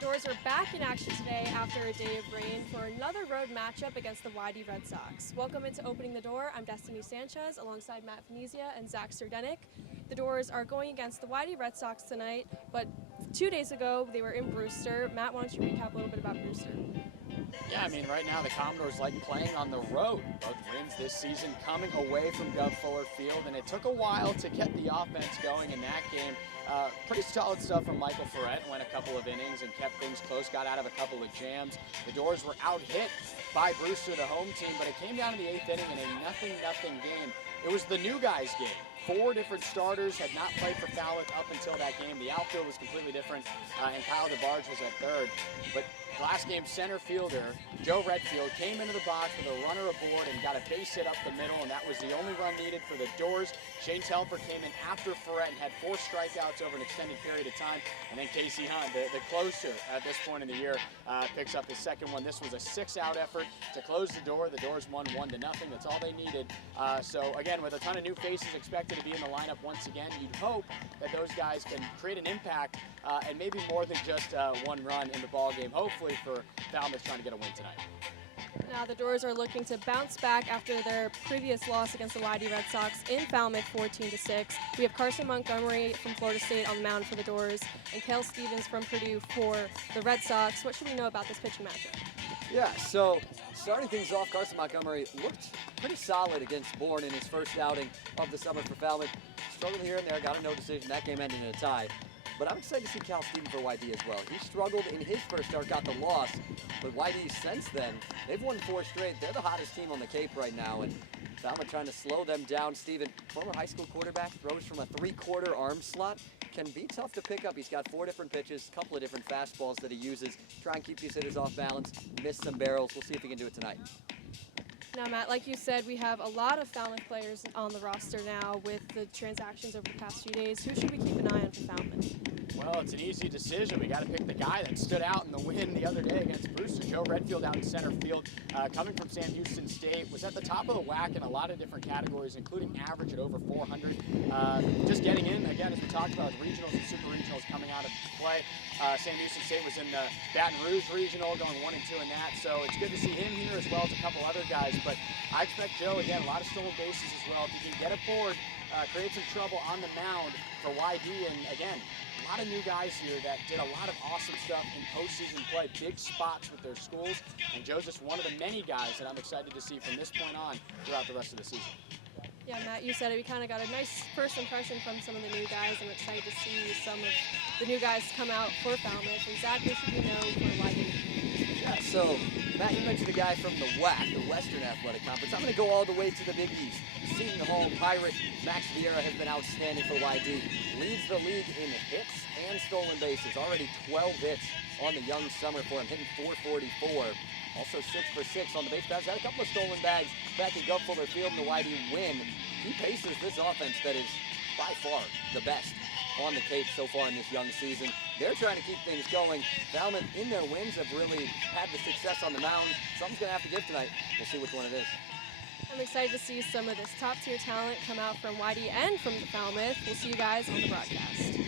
Doors are back in action today after a day of rain for another road matchup against the YD Red Sox. Welcome into Opening the Door. I'm Destiny Sanchez alongside Matt Venezia and Zach Serdenik. The Doors are going against the YD Red Sox tonight, but 2 days ago they were in Brewster. Matt, why don't you recap a little bit about Brewster? Yeah, I mean, right now the Commodores like playing on the road. Both wins this season coming away from Gov Fuller Field, and it took a while to get the offense going in that game. Pretty solid stuff from Michael Ferret. Went a couple of innings and kept things close, got out of a couple of jams. The Doors were out-hit by Brewster, the home team, but it came down to the 8th inning in a 0-0 game. It was the new guys' game. 4 different starters had not played for Falmouth up until that game. The outfield was completely different, and Kyle DeBarge was at third. But last game, center fielder Joe Redfield came into the box with a runner aboard and got a base hit up the middle, and that was the only run needed for the Doors. Shane Telfer came in after Ferret and had 4 strikeouts over an extended period of time, and then Casey Hunt, the closer at this point in the year, picks up his second one. This was a 6-out effort to close the door. The Doors won 1-0. That's all they needed. So again, with a ton of new faces expected to be in the lineup once again, you'd hope that those guys can create an impact and maybe more than just one run in the ball game. Hopefully for Falmouth trying to get a win tonight. Now the Doors are looking to bounce back after their previous loss against the YD Red Sox in Falmouth 14-6. We have Carson Montgomery from Florida State on the mound for the Doors and Cale Stevens from Purdue for the Red Sox. What should we know about this pitching matchup? Yeah, so starting things off, Carson Montgomery looked pretty solid against Bourne in his first outing of the summer for Falmouth. Struggled here and there, got a no decision. That game ended in a tie. But I'm excited to see Cal Stevens for YD as well. He struggled in his first start, got the loss. But YD since then, they've won 4 straight. They're the hottest team on the Cape right now. And Falmouth trying to slow them down. Steven, former high school quarterback, throws from a 3/4 arm slot. Can be tough to pick up. He's got 4 different pitches, a couple of different fastballs that he uses. Try and keep these hitters off balance, miss some barrels. We'll see if he can do it tonight. Now, Matt, like you said, we have a lot of Falmouth players on the roster now with the transactions over the past few days. Who should we keep an eye on for Falmouth? Well, it's an easy decision. We got to pick the guy that stood out in the win the other day against Brewster. Joe Redfield out in center field, coming from Sam Houston State, was at the top of the whack in a lot of different categories, including average at over 400. Just getting in, again, as we talked about, regionals and super regionals coming out of play. Sam Houston State was in the Baton Rouge regional, going 1 and 2 in that. So it's good to see him here as well as a couple other guys. But I expect Joe, again, a lot of stolen bases as well. If he can get it forward, create some trouble on the mound for YD. And again, a lot of new guys here that did a lot of awesome stuff in postseason play, big spots with their schools. And Joe's just one of the many guys that I'm excited to see from this point on throughout the rest of the season. Yeah, Matt, you said it. We kind of got a nice first impression from some of the new guys. I'm excited to see some of the new guys come out for Falmouth. And Zach, who should we know for YD? Yeah, so Matt, you mentioned a guy from the WAC, the Western Athletic Conference. I'm going to go all the way to the Big East. Seton Hall Pirate Max Vieira has been outstanding for YD. Leads the league in hits and stolen bases. Already 12 hits on the young summer for him, hitting .444. Also 6 for 6 on the base paths. Had a couple of stolen bags back in Gov Fuller Field in the YD win. He paces this offense that is by far the best on the Cape so far in this young season. They're trying to keep things going. Falmouth in their wins have really had the success on the mound. Something's going to have to give tonight. We'll see which one it is. I'm excited to see some of this top-tier talent come out from YD and from the Falmouth. We'll see you guys on the broadcast.